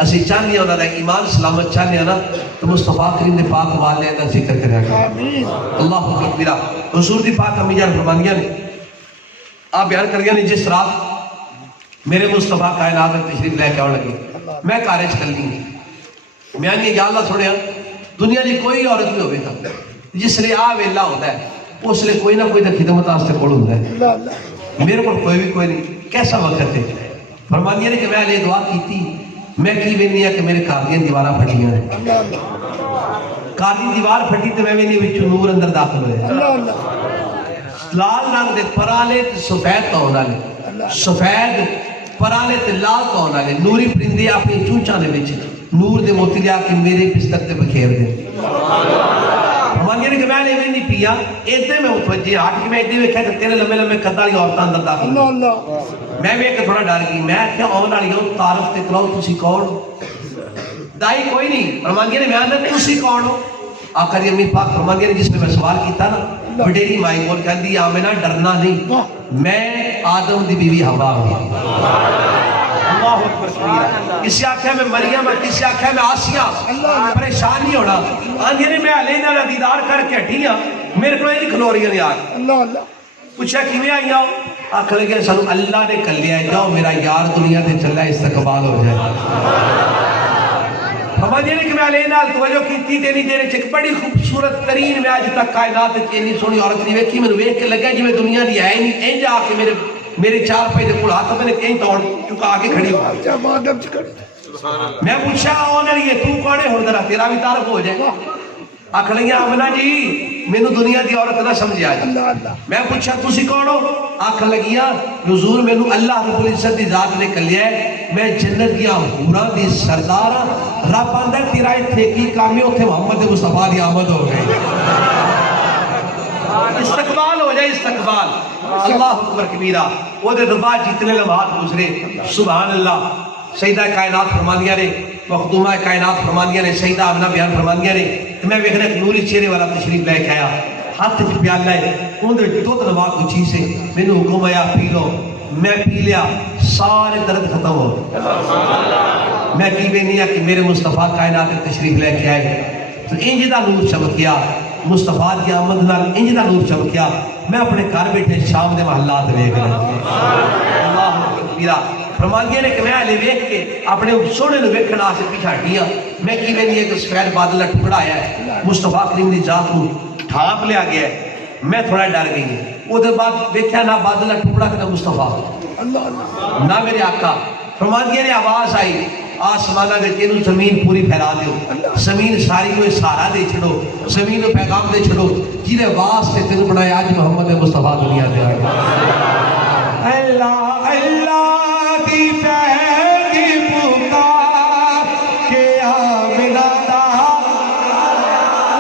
اسی چاہنے ہونا دا ایمان سلامت چاہنے ہونا تو مصطفیٰ کریم نے پاک والدین دا ذکر کرے گا. اللہ اکبر کبیرہ. حضور دی پاک امی جان فرمانیاں نے آپ بیان کر گیا نے جس رات میرے مصطفیٰ کائنات میں تشریف لے کے آنے لگے میں کارج کر لی میں آنی یا اللہ سوڑیا دنیا دی کوئی عورت بھی ہوئے گا جس لئے آوے اللہ ہوتا ہے اس لئے کوئی نہ کوئی دا خدمت آستے کوڑ ہوتا ہے. میرے کو کوئی بھی کوئی نہیں کیسا وقت ہے فرمانیاں نے کہ میں علیہ دعا کی تھی میں کی وینی ہے کہ میرے کاردین دیوارہ پھٹیاں ہیں کاردین دیوار پھٹی تو میں وینی وچو نور اندر داخل ہوئے لال رنگ دے پرالے تے سفید تو ہونا لے سفید پرالے تے لال تو ہونا لے نوری پرندے اپنی چونچاں دے وچ نور دے موتی لیا کہ میرے بستر تے بکھیر دے. فرمانیاں نے کہ میں نے نہیں پیا ایدے میں متوجہ ہٹ کے میں ایدے میں کہتا تیرے لمبے لمبے قدالی عورتاں اندر داخل میں بھی ایک تھوڑا ڈر گئی میں کیا آن والی ہوں تعارف تے کراؤ تسی کون دائی کوئی نہیں. فرمانیاں نے میں آنا تسی کون ہو. آقا دی امی پاک فرمانیاں نے جس میں میں سوال کیتا نا بڑیری مائی کول کہہ دی آمینہ ڈرنا نہیں میں آدم دی بیوی حوا ہوں. اللہ اکبر کبیرہ. کسی آنکھیں میں مریم ہے کسی آنکھیں میں آسیہ پریشان نہیں ہونا آنگے نے میں علینا کا دیدار کر کے ہٹیاں میرے کو نہیں کھلو رہی ہیں یار پوچھا کیویں آئی آؤ آنکھ لگے سنو اللہ نے کر لیا جاؤ میرا یار دنیا سے چلا استقبال ہو جائے. ہمیں جینے کہ میں علینا توجہ کی تھی تیری دینے چک بڑی خوبصورت ترین میں آج تک کائنات چینی سونی عورت نہیں ویکھی میں ویک کے لگا جی میں دنیا دی آئے نہیں این جا کے میرے چار پہ دے کل ہاتھ میں نے کہیں توڑ چکا آگے کھڑی ہو میں پوچھا آنے لیے تو کونے ہو ذرا تیرا بھی تعارف ہو جائے آکھ لیں گے آمنہ جی میں نے دنیا دی عورت نہ سمجھے آج میں پوچھا تسی کون ہو آکھ لگیا حضور میں نے اللہ رب العزت دی ذات نے کر لیا ہے میں جنت دیا حورا دی سردارہ رب اندر تیرا تھے کی کامی ہوتے محمد مصطفیٰ دی آمد ہو گئی استقبال ہو جائے استقبال. اللہ اکبر کبیرہ. وہ دے بعد جتنے لمحات گزرے سبحان اللہ. سیدہ کائنات فرماندیاں نے مخدومہ کائنات فرماندیاں نے سیدہ آمنہ بیان فرماندیاں نے کہ میں ویکھنا ایک نوری چہرے والا تشریف لے کے آیا, ہاتھ وچ پیالہ ہے, اندر دودھ نما کوئی چیز ہے, مینوں حکم آیا پی لو, میں پی لیا, سارے درد ختم ہو. میں کی وینی کہ میرے مصطفیٰ کائنات تشریف لے کے آئے تو انج دا نور چمکیا, مصطفیٰ کی آمد نال انج دا نور چمکیا. میں اپنے گھر بیٹھے شام دے محلات ویکھ لے. اللہ اکبر. فرماندیاں نے کہ میں علی ویکھ کے اپنے سونے نو ویکھن واسطے پیچھے ہٹیا. میں کی وینی کہ سفید بادل دا ٹکڑا آیا ہے, مصطفیٰ کریم دی ذات نو ڈھانپ لیا گیا ہے. میں تھوڑا ڈر گئی ہوں. ادھر بعد دیکھا نہ بادل کا ٹکڑا کہ نہ مصطفیٰ نہ میرے آقا. فرماندیاں نے آواز آئی آسمانہ دے تینوں زمین پوری پھیلا دیو, زمین ساری کو سہارا دے چھڑو, زمین کو پیغام دے چھڑو جنہیں واسطے تینوں بنایا آج محمد مصطفیٰ دنیا دے آئے. اللہ اللہ دی پہلی پکار کہ آمنہ دا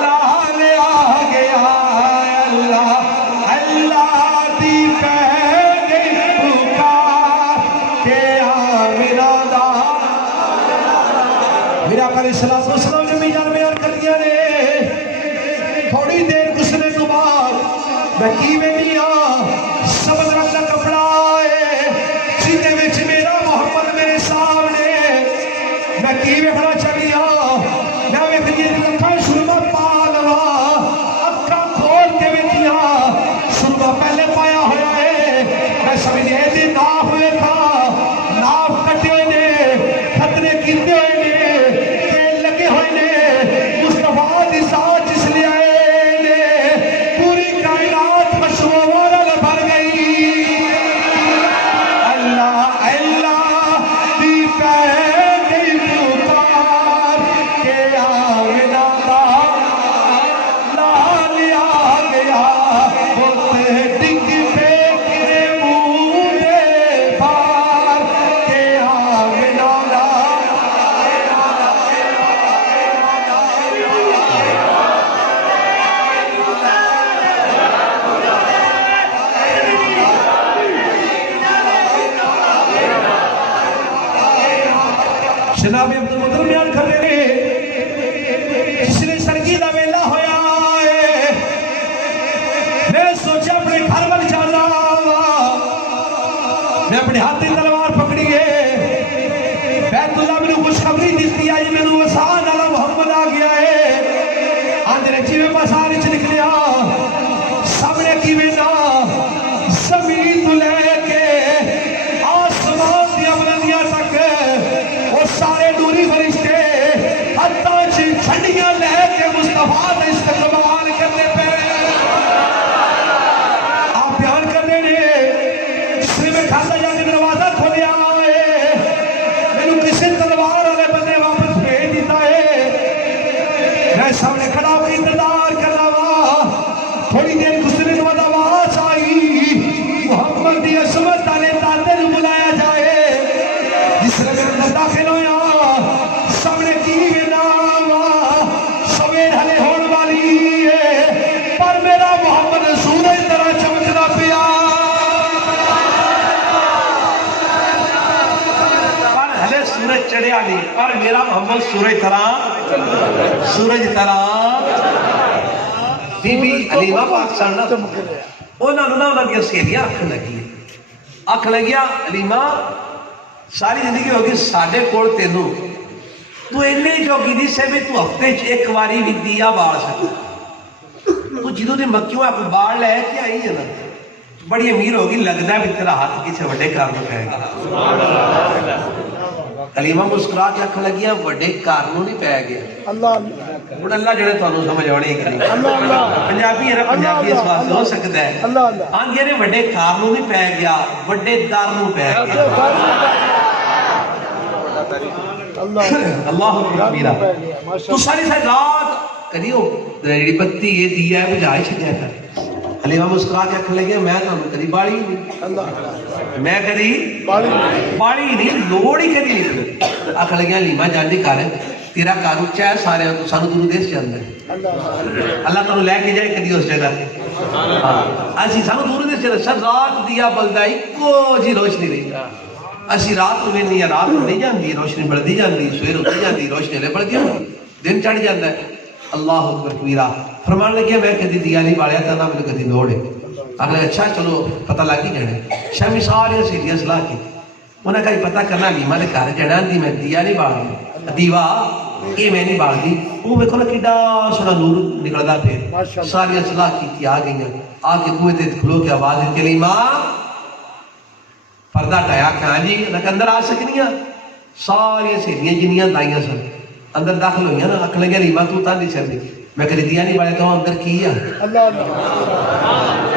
لال آ گیا. اللہ اللہ دی پہلی پکار کہ آمنہ دا. میرا علیہ السلام نے بھی جان بیان کر دیا نے. تھوڑی دیر گزرنے تو بعد میں کی وینی سبز رنگ کا کپڑا ہے جیتے وچ میرا محمد میرے سامنے. میں کی ویکھنا چلی میں ویکھنی اکھاں سرما پا لوا, اکھاں کھول کے ویکھیا سرما پہلے پایا ہوا ہے. میں سمجھے دی ناف ہوئے تھا, ناف کٹے ہوئے نے, خطرے کیتے ہوئے نے, تیل لگے ہوئے نے, مصطفیٰ دی ذات جس لے آئے نے, پوری کائنات مشروعوں نال بھر گئی. اللہ اللہ دی پہلی پکار کہ آمنہ دا لال آ گیا. بولتے ڈگ پہ کے منہ دے پار کہ آمنہ دا. جناب عبد المطلب بیان کر رہے ہیں جس نے سرگی دا ویلا ہویا ہے, میں سوچا اپنے گھر وال جانا وا. میں اپنے ہاتھ دی تلوار پکڑی ہے, بیت اللہ میں خوشخبری دیتی آئی میں وسان والا محمد آ گیا ہے. آندھرے جی میں بازار وچ نکلیا, سامنے کی وینا زمین تو لے کے آسمان دیا بلندیاں تک وہ سارے نوری فرشتے ہتھاں چ جھنڈیاں لے کے مصطفیٰ کا استقبال کرتے پے. آپ بیان کر رہے ہیں جس نے میں کھاتا جا کے دروازہ کھولیا ہے, مینوں کسی تلوار والے بندے واپس بھیج دیتا ہے. میں سامنے کھڑا ہو کے انتظار کر رہا ہوا. تھوڑی دیر گزرنے کے بعد آواز آئی محمد دی عظمت والے دادے نوں بلایا جائے. جس نے میرے اندر داخل ہویا سامنے کی نام سویر ہلے ہون والی ہے, پر میرا محمد سورج طرح چمکنا پیا. پر ہلے سورج چڑھیا نہیں, پر میرا محمد سورج طرح بی بی علیمہ پاک سننا انہوں نے انہوں نے سہیلیاں آکھ لگیا علیمہ ساری زندگی ہوگی ساڈے کول تینوں تو اینے جوگی نہیں سے بھی تو ہفتے ایک واری بھی دیا بال سکتا. تو جدوں دی مکیوں آپ بال لے کے آئی ہے نا بڑی امیر ہوگی, لگتا ہے بھی تیرا ہاتھ کسی وڈے کار میں پائے گا. علیمہ مسکرا کے آکھ لگیا وڈے کار نوں نہیں پائے گیا. اللہ بڑا اللہ جڑے تانوں سمجھ آنے کریں پنجابی ہے نا, پنجابی اس واسطے ہو سکتا ہے. آندھے نے وڈے کار نوں نہیں پائے گیا, وڈے دار نوں پائے گیا. اللہ اکبر. تو ساری ساری رات کریو ریڑی بتی یہ دیا ہے بجائے چھڑیا کر. حلیمہ مسکرا کے آکھنے لگے میں تو کدی باڑی نہیں, میں کدی باڑی نہیں, لوڑ ہی کدی نہیں. آکھنے لگے حلیمہ جلدی کر تیرا گھر اچا ہے سارے سانو دور دیس جانا ہے اللہ تعالیٰ لے کے جائے کدی اس جگہ ہاں اسی سانو دور دیس جانا سر رات دیا بلدا ایکو جی روشنی رہی اسی رات میں نہیں رات نہیں جاندی روشنی بڑھتی جاندی سویر ہوتی جاندی روشنی لے بڑھ گیا دن چڑھ جاتا ہے اللہ اکبر کبیرہ فرمان لگیا میں کدی دیا نہیں بالیا تھا نہ مجھے کدی لوڑ ہے اگلے اچھا چلو پتہ لگ ہی جانا شامی سارے سہیلیاں صلاح کی انہیں کہیں پتہ کرنا لیما نے گھر جانا دی میں دیا نہیں بال دیوا یہ میں نہیں بال دی وہ میرے کو کڈا سونا نور نکلتا پھر ساری صلاح کی آ گئی آ کے بوئے تے کھلو کے آواز دیتی لیما پردہ ٹایا کہ ہاں جی اندر آ سکنیاں ساری سہیلیاں جنیاں دائیاں سن اندر داخل ہوئی نا آخ لگیا لیما تو تا نہیں چل میں کدی دیا نہیں بالیا تو اندر کی ہے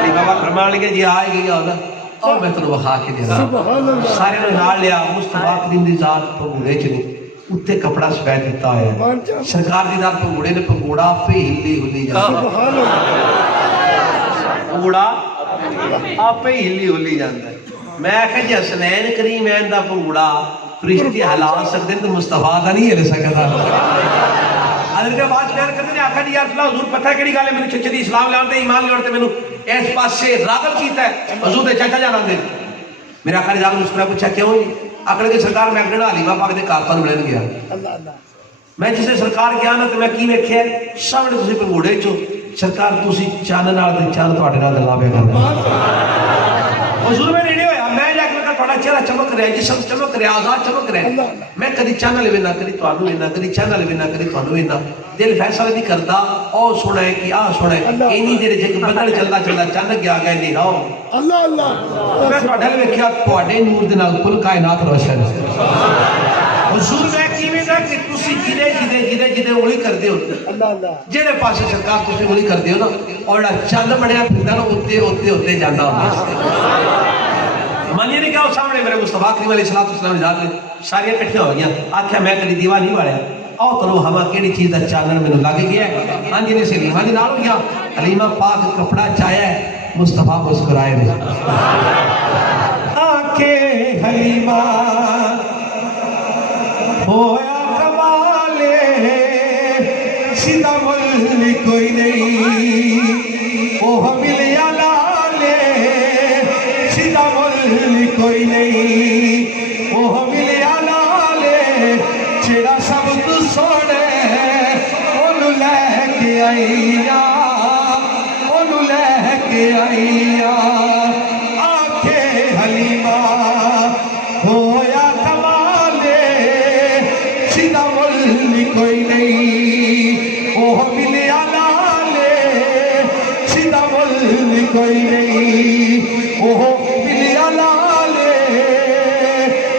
لیما فرمان لگیا جی آ گئی ہونا اور میں تنوں بخا کے دے رہا سارے نے نال لیا مصطفیٰ کریم دی ذات پنگوڑے چ نہیں اتنے کپڑا سفید دیتا ہے سرکار دی ذات پنگوڑے نے پنگوڑا پہ ہلی ہلی جاتا ہے پنگوڑا آپ پہ ہلی ہلی جاتا ہے میں آخر جی حسنین کریمین دا پنگوڑا فرشتے ہلا سکتے تو مصطفیٰ دا نہیں ہل سکتا حضرت عباس بیان کرتے ہیں آخر جی یا رسول اللہ حضور پتہ ہے کیڑی گل ہے میں نے چچے دی اسلام لے آتے ایمان لے آتے میں نے اس پاس سے راغب کیتا ہے حضور دے چچا جان آندے میرا آقا نے جان مسکرا پوچھا کیوں جی آقا نے سرکار میں اگڑا حلیمہ پاک دے کارتوں ملن گیا میں جسے سرکار گیا نا تو میں کی ویکھیا سامنے تسی پنگوڑے چو سرکار تسی چان نال تے چان تواڈے نال دلا پیا کردا حضور میں نیڑے ہویا میں جا کے کہا تھوڑا چہرہ چمک رہا ہے جسم چمک رہا ہے آزاد چمک رہا ہے میں کدی چانا لے نہ کدی تانوں اینا کدی چانا لے نہ کدی تانوں اینا دل فیصلہ نہیں کرتا او سنا ہے کہ آ سنا ہے اینی دیر جے بدل چلدا چلدا چن گیا گئے نہیں راو اللہ اللہ میں تواڈے ول ویکھیا تواڈے نور دے نال کل کائنات روشن ہے حضور میں کیویں دا کہ تسی جدے اولی کردے ہو اللہ اللہ جڑے پاسے سرکار تسی اولی کردے ہو نا اور چن بنیا پھردا نا اوتے جاندا ہوندا مانی نے کہا سامنے میرے مصطفیٰ کریم علیہ السلام ذات نے ساریاں کٹھیاں ہو گیا آکھیا میں کدی دیوا نہیں والیا آؤ تلو ہما کیڑی چیز دا چانن میں لگ گیا ہے ہاں جی نے سے لیما دی نال ہو گیا حلیمہ پاک کپڑا چایا ہے مصطفیٰ مسکرائے نے آنکھیں حلیمہ ہویا کمالے سیدھا مل کوئی نہیں وہ ملیا لالے سیدھا مل کوئی نہیں وہ ملیا لالے چیڑا سب تو سوڑے انہوں لے کے آئیا انہوں لے کے آئیا آنکھیں حلیمہ ہویا کمالے سیدھا مل کوئی نہیں وہ ملیا لالے سیدھا مل کوئی نہیں وہ ملیا لالے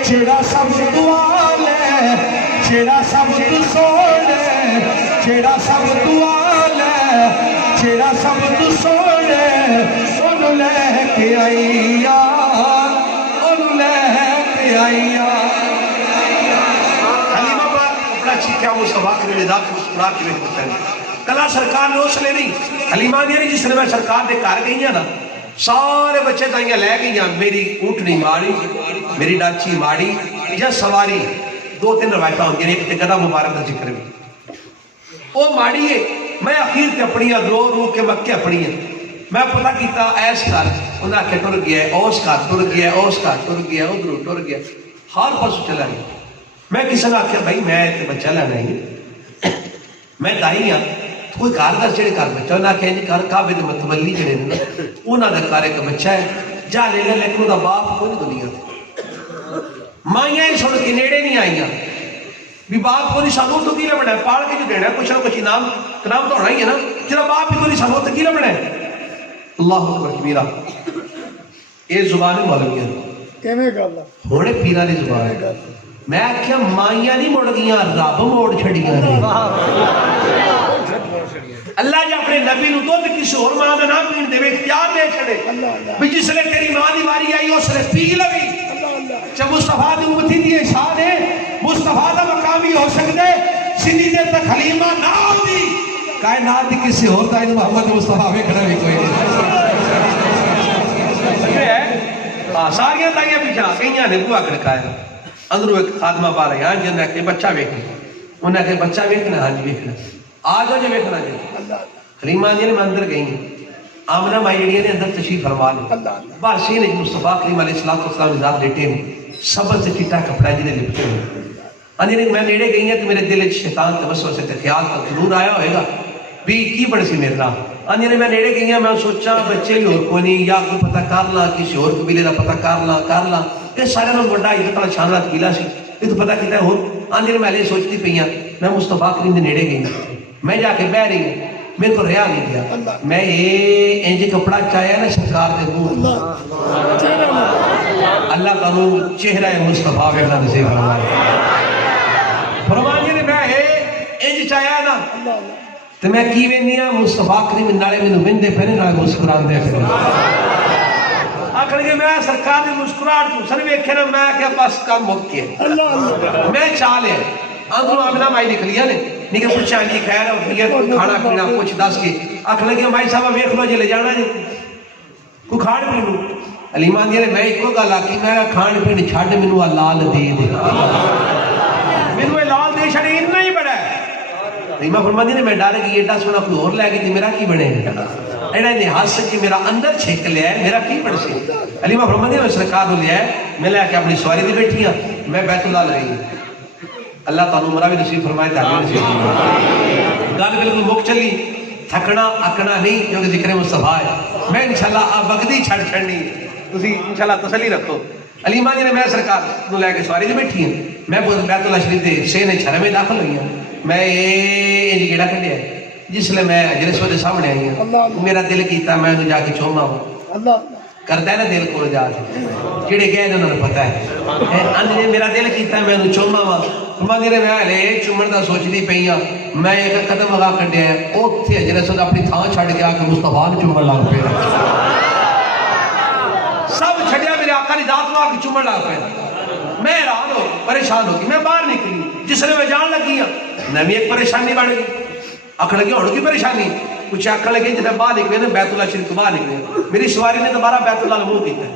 چیڑا سب دوالے چیڑا سب تو سوڑے چیڑا سب دوالے چیڑا سب تو سوڑے انہوں لے کے آئیا انہوں لے کے آئیا حلیمہ پاک اپنا چیکھا مصطفیٰ کریم علیہ السلام کی وقت ہے کلا سرکار نے اس لے نہیں حلیمہ دیا نہیں جس نے میں سرکار دے کار گئی ہیں نا سارے بچے تائیاں لے گئی ہیں میری اونٹنی ماڑی میری ڈاچی ماڑی یا سواری دو تین روایتاں ہوں گے ایک تے گدا مبارک دا ذکر بھی او ماڑی ہے میں اخیر تے اپنیاں رو کے مکے اپنیاں میں پتہ کیتا ایس کر انہاں کے ٹر گیا ہے اوس کا ٹر گیا ہے اوس کا ٹر گیا ادھر ٹر گیا ہر پاسوں چلا گیا میں کسی نے آخیا بھائی میں تے بچہ لینا ہی میں دائی ہاں کوئی کار دا چڑے کار بچہ انہاں آخیا جی کار کعبے دے متولی جڑے نے انہاں دا کار ایک بچہ ہے جا لے لے لیکن دا باپ کوئی نہیں دنیا تے مائیاں ہی سن کے نیڑے نہیں آئیاں بھی باپ کو نہیں سانو تو کی لبنا ہے پاڑ کے جو دینا ہے کچھ نہ کچھ انعام تو ہونا ہی ہے نا جب باپ ہی کو نہیں سانو تو کی لبنا ہے اللہ اکبر کبیرہ یہ زبان مولویاں ہونے پیرا دی زبان میں آخیا مائیاں نہیں مڑ گیاں رب موڑ چھڑیاں اللہ جی اپنے نبی نو دودھ کسی اور ماں میں نہ پین دے اختیار دے چھڑے بھی جس نے تیری ماں دی واری آئی اس نے پی لگی جب مصطفیٰ دی امتی دی شان ہے مصطفیٰ دا مقامی ہو سکتے سنی دیر تک حلیمہ نہ ہوتی کائنات دی کسی اور دا انہوں محمد مصطفیٰ میں کھڑا بھی کوئی نہیں ساریاں دائیاں پیچھا کئیاں نے بوا کھڑکایا اندروں ایک خادمہ پا رہے ہیں جنہیں کہ بچہ بیٹھے انہیں کہ بچہ ویکھنا؟ ہاں جی ویکھنا، آ جاؤ جی ویکھنا جی۔ حلیمہ آندی نے میں اندر گئی ہیں، آمنہ مائی جڑی نے اندر تشریف فرما لی، بارشی نے مصطفیٰ کریم علیہ السلام ذات لیٹے ہیں، صبر سے چٹا کپڑا جی نے لپٹے ہیں۔ آندی نے میں نیڑے گئی ہیں تو میرے دل شیطان توسوسے سے خیال تو ضرور آیا ہوئے گا بھی کی بڑھ سی میرے نام۔ آندی نے میں نیڑے گئی ہیں، میں سوچا بچے بھی اور کوئی نہیں، یا کوئی پتہ کر لا، کسی اور قبیلے کا پتہ کر لا، یہ سارے نام بڑا عزت والا شان والا قبیلہ سی، یہ تو پتہ کیتا ہے ہو۔ آندی نے میں لے سوچتی پئی ہوں، میں مصطفیٰ کریم دے نیڑے گئی ہوں، میں جا کے بہ رہی ہوں، میرے کو رہا نہیں گیا، میں یہ انج کپڑا چاہیا نا سرکار دے منہ، اللہ تعالیٰ چہرہ مصطفیٰ کے اللہ نصیب فرمایا نے میں انج چاہیا نا تو میں کی وینی ہاں مصطفیٰ کریم نالے مینوں ویندے پے نے نالے مسکراندے پے، آکھن گے میں سرکار دی مسکراہٹ تو سن ویکھے نا، میں کہ بس کام مک گیا، میں چاہ لیا۔ اندروں آمنہ مائی نکلیا نے نکل پوچھا جی خیر ہے کھانا پینا کچھ دس کے، آکھن لگے بھائی صاحب ویکھ لو جی لے جانا جی کوئی کھان پین لو۔ حلیمہ آندی نے میں ایک گل آکھی، میں کھان پین چھڈ مینوں لال دے دے، مینوں یہ لال دے چھڑ اتنا ہی بڑا ہے۔ حلیمہ فرماندی نے میں ڈر گئی ایڈا سونا کوئی اور لے گئی تھی میرا کی بنے گا، ایڈا نے ہنس کے میرا اندر چھک لیا ہے، میرا کی بڑھ سی۔ حلیمہ فرماندی نے سرکار کو لیا ہے، میں لے کے اپنی سواری تے بیٹھی ہوں، میں بیت اللہ لے گئی، اللہ تعالیٰ عمرہ بھی نصیب فرمائے تعالیٰ نصیب فرمائے۔ گل بالکل مک چلی، تھکنا اکنا نہیں کیونکہ ذکر مصطفیٰ ہے، میں انشاءاللہ آپ وقتی چھڑ چھڑنی تسی انشاءاللہ تسلی رکھو۔ حلیمہ جی نے میں سرکار کو لے کے سواری تے بیٹھی ہوں، میں بیت اللہ شریف دے سینے چھرے میں داخل ہوئی ہوں، میں یہ گیڑا کھڑیا ہے، جس لئے میں اجرس والے سامنے آئی ہوں، میرا دل کیتا میں انہوں جا کے چوما ہوں، کرتا ہے نا دل کو جا کے جڑے گئے انہوں نے پتہ ہے، اندھے میرا دل کیتا میں انہوں چوما ہوں، مانگے نے میں لے چمڑ دا سوچ دی پئی ہاں، میں ایک قدم لگا کڈیا ہے، اوتھے حضرت صلی اپنی تھان چھڈ کے آ کے مصطفیٰ نے چمڑ لگ پیا، سب چھڈیا میرے آقا دی ذات نو آ کے چمڑ لگ پیا، میں حیران ہو پریشان ہو گئی، میں باہر نکلی، جس نے میں جان لگی ہاں نمی ایک پریشانی بڑھ گئی، آکھن لگی ہن کی پریشانی، کچھ آکھن لگی جب باہر نکلے نا بیت اللہ شریف تو باہر نکلے، میری سواری نے دوبارہ بیت اللہ منہ کیتا ہے،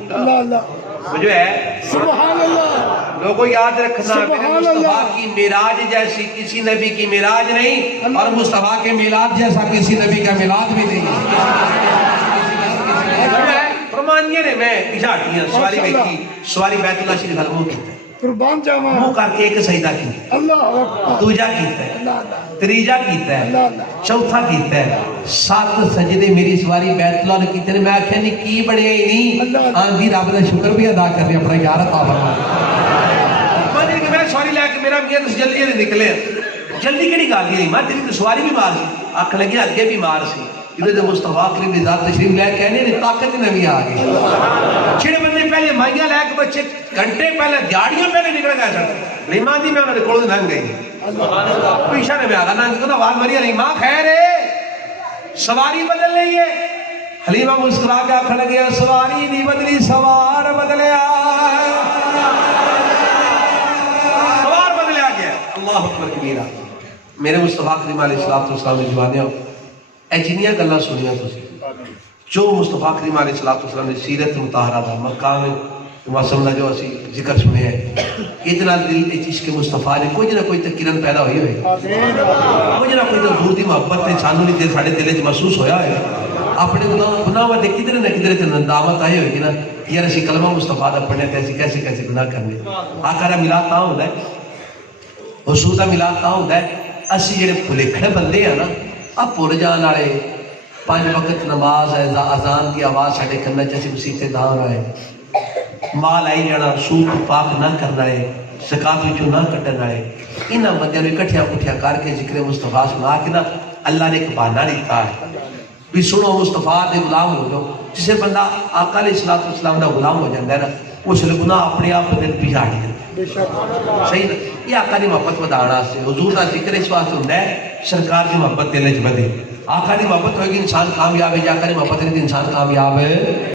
جو ہے سبحان اللہ، لوگوں یاد رکھنا میرے مصطفیٰ کی معراج جیسی کسی نبی کی معراج نہیں، اور مصطفیٰ کے میلاد جیسا کسی نبی کا میلاد بھی نہیں۔ فرمانیے نے میں پیچھا ہٹی ہوں، سواری بیٹھی، سواری بیت اللہ شریف منہ کیتا ہے، قربان جاواں منہ کر کے ایک سجدہ کیتا ہے، اللہ اکبر، دوجا کیتا ہے، تریجا کیتا ہے، چوتھا کیتا ہے، 7 سجدے میری سواری بیت اللہ نے کیتے ہیں، میں آکھیا نہیں کی بڑھیا ہی نہیں، آندھی رب دا شکر بھی ادا کر رہے اپنا یار عطا فرما۔ میں سواری لے کے میرا میاں جلدی نکلے، جلدی کیڑی گل نہیں، میں تیری سواری بھی مار سی، آکھ لگی اگے بھی مار سی، جنہیں مصطفیٰ کریم دی ذات تشریف لے کے آنے نے طاقت نوی آ گئی، چھڑے بندے پہلے مائیاں لے کے بچے گھنٹے پہلے دیاڑیوں پہلے نکل گئے سن، حلیمہ دی میں انہوں نے کھولے ننگ گئی، پیشہ نے میں آگا ننگ کو آواز ماری حلیمہ خیر ہے سواری بدل رہی ہے، حلیمہ مسکرا کے آکھنے لگے سواری نہیں بدلی سوار بدلیا، سوار بدلیا گیا، اللہ اکبر کبیرہ۔ میرے مصطفیٰ کریم علیہ السلام نے جوانے ہو اے جنیاں گلہ سنیا تسی، جو مصطفیٰ کریم علیہ السلام نے سیرت مطہرہ دا مقام معصوم جو اسی ذکر سنے ہیں، اتنا دل عشق مصطفیٰ نے کوئی نہ کوئی تکرن پیدا ہوئی ہوئے، کوئی نہ کوئی حضور دی محبت نے سانو نہیں دے ساڑھے دلے محسوس ہویا ہے، اپنے گناہ دے کدھر نہ کدھر تے دعوت آئے ہوئے کہ نا یار اسی کلمہ مصطفیٰ دا پڑھنے تے کیسے کیسے گناہ کرنے، آقا دا ملاد تاں ہوتا ہے، حضور دا ملاد تاں ہوتا ہے، اسی جڑے بھلکھڑے بندے ہیں نا اب پور جان والے 5 وقت نماز ہے، اذان کی آواز ساڈے کنے چ اسی مسیتے دان ہے، مال آئی جانا سود پاک نہ کرنا ہے، زکات وچوں نہ کٹنا ہے، انہاں بندیاں نوں اکٹھیا کٹھیا کر کے ذکر مصطفیٰ سنا کے نا اللہ نے ایک بہانہ دیتا ہے بھی سنو مصطفیٰ دے غلام ہو جاؤ، جسے بندہ آقا علیہ السلام دا غلام ہو جاتا ہے نا اس لیے گناہ اپنے آپ دل پیچھے ہٹ جاتے صحیح نا، یہ آقا دی محبت ودانا سے حضور دا ذکر اس واسطے ہوندا ہے سرکار دی محبت دل وچ بدے، آقا دی محبت ہوئے گی انسان کامیاب ہے، آقا دی محبت نہیں انسان کامیاب ہے۔